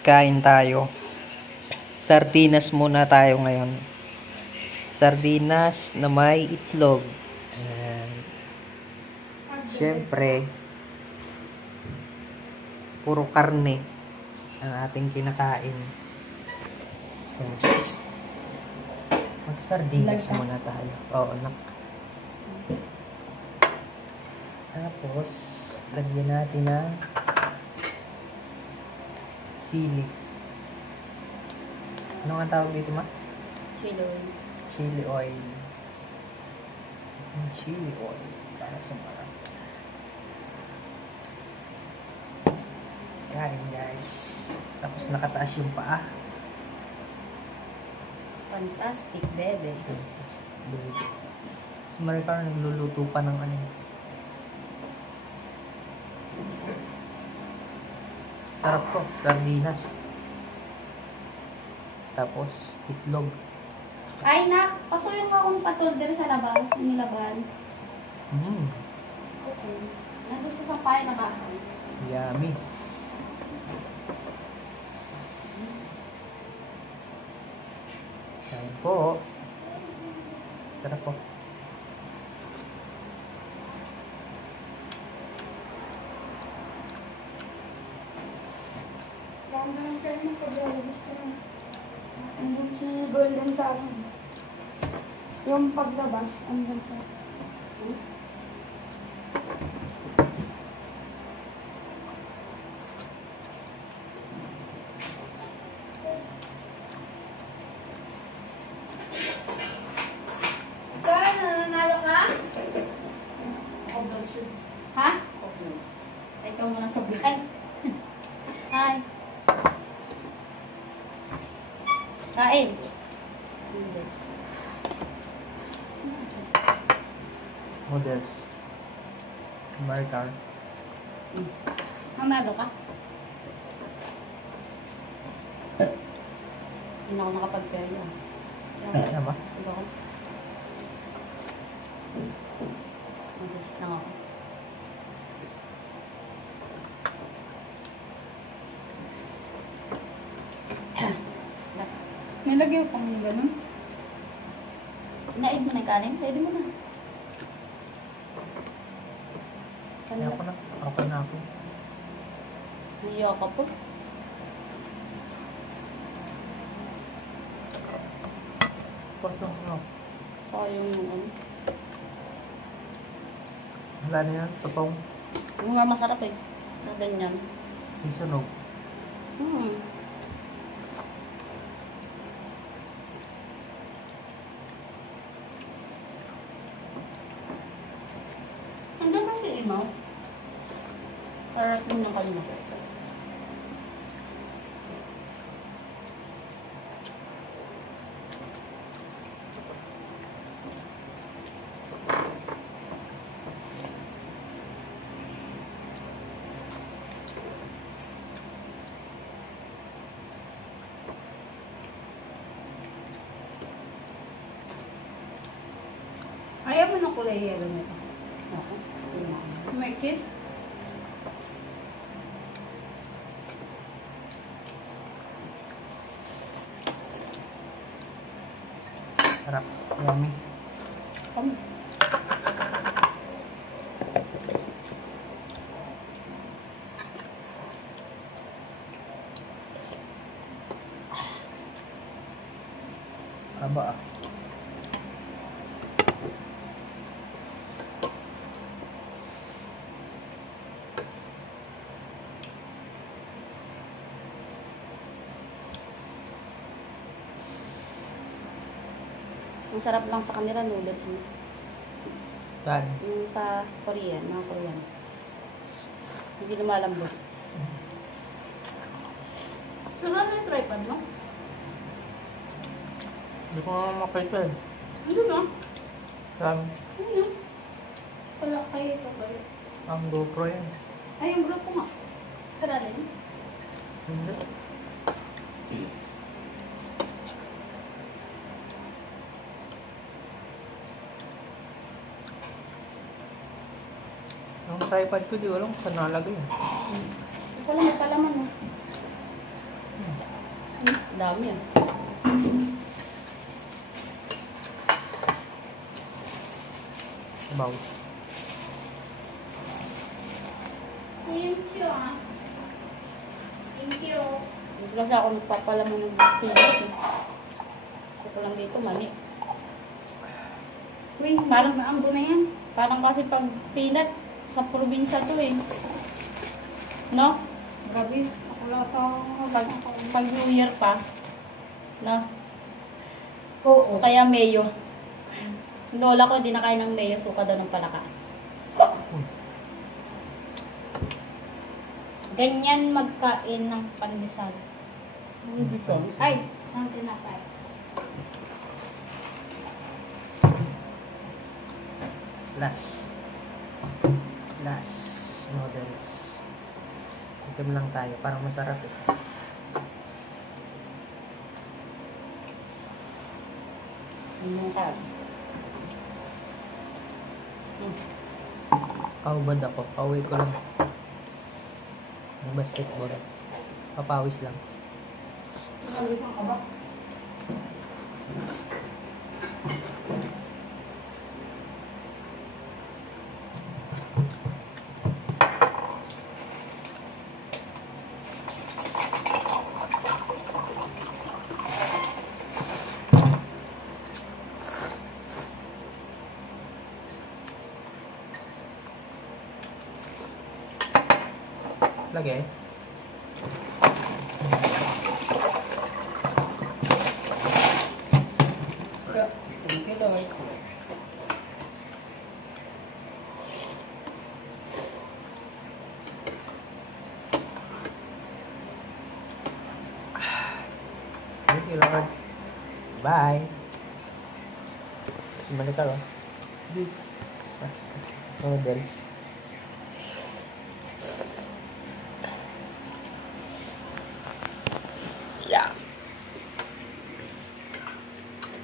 kain tayo. Sardinas muna tayo ngayon. Sardinas na may itlog. Ayan. Siyempre, puro karne ang ating kinakain. So, mag-sardinas muna tayo. Oo, nak. Tapos, lagyan natin ng sili. Ano nga tawag dito, ma? Chili oil. Chili oil. Chili oil. Para sa marami. Kain, guys. Tapos nakataas yung paa. Fantastic, bebe. Fantastic, baby. Si Maricar nagluluto pa ng ano. Sarap to, sardinas. Tapos, itlog. Ay, nak! Pasuyo nga akong patol din sa labas. Nilaban. Okay. Nandun sa sampay na bahay. Yummy. Kain po. Sarap po. Ganda ng kayo ng paglalabas ko rin. Andun si Golden sa akin. Yung paglabas, andun sa Ikaw, nananalo ka? Ha? Ikaw muna sa bukay. Hi. Kain. Models. Maricar. Nanalo ka? Hindi na ako nakapag-perya. Ano ba? Sige ako. Mag-gusto na ako. Nilagyan ko ng ganun. Naid mo na yung kanin? Pwede mo na. Kaya ako na. Okay na ako. Hiyo ka po. Portong ano. Sayang yung ano. Wala na yan. Totong. Yung nga masarap eh. Sa ganyan. Isunog. Hanggang kasi imaw. Parating ng kalma. Ayaw mo ng kulay yellow nito. Ako. May kiss? Sarap. Yummy. Kami. Aba ah. Ang sarap lang sa kanila noodles mo. Yan. Yung sa Korean, mga Korean. Hindi lumalambot. Pero ano yung tripod mo? Hindi ko nga makita eh. Ano ba? Yan. Ano? Wala kayo ito ba? Ang GoPro yan. Ay, yung grupo nga. Saralin. Hindi. Yung tripod ko, di ko alam kung saan nalagay. Ito lang, may palaman mo. Dami ah. Sabaw. Thank you, ah. Thank you. Hindi kasi ako nagpapalaman ng pilit eh. So ko lang dito, mani. Uy, parang maambo na yan. Parang kasi pag peanut, sa probinsya to eh. No? Grabe. Ako lang ito. Pag New Year pa. No? Oo. Kaya mayo. Lola ko, di na kain ng mayo, suka daw ng palaka. Ganyan magkain ng pandesal. Ay, ng tinapay. Last noodles. Itim lang tayo, parang masarap eh. Yung tag. Kaubad ako, pauwi ko lang. Ng basketball. Papawis lang. Nalimutan ka ba? Lagay. Thank you, Lord. Thank you, Lord. Bye. Balik ka, oh. Noodles.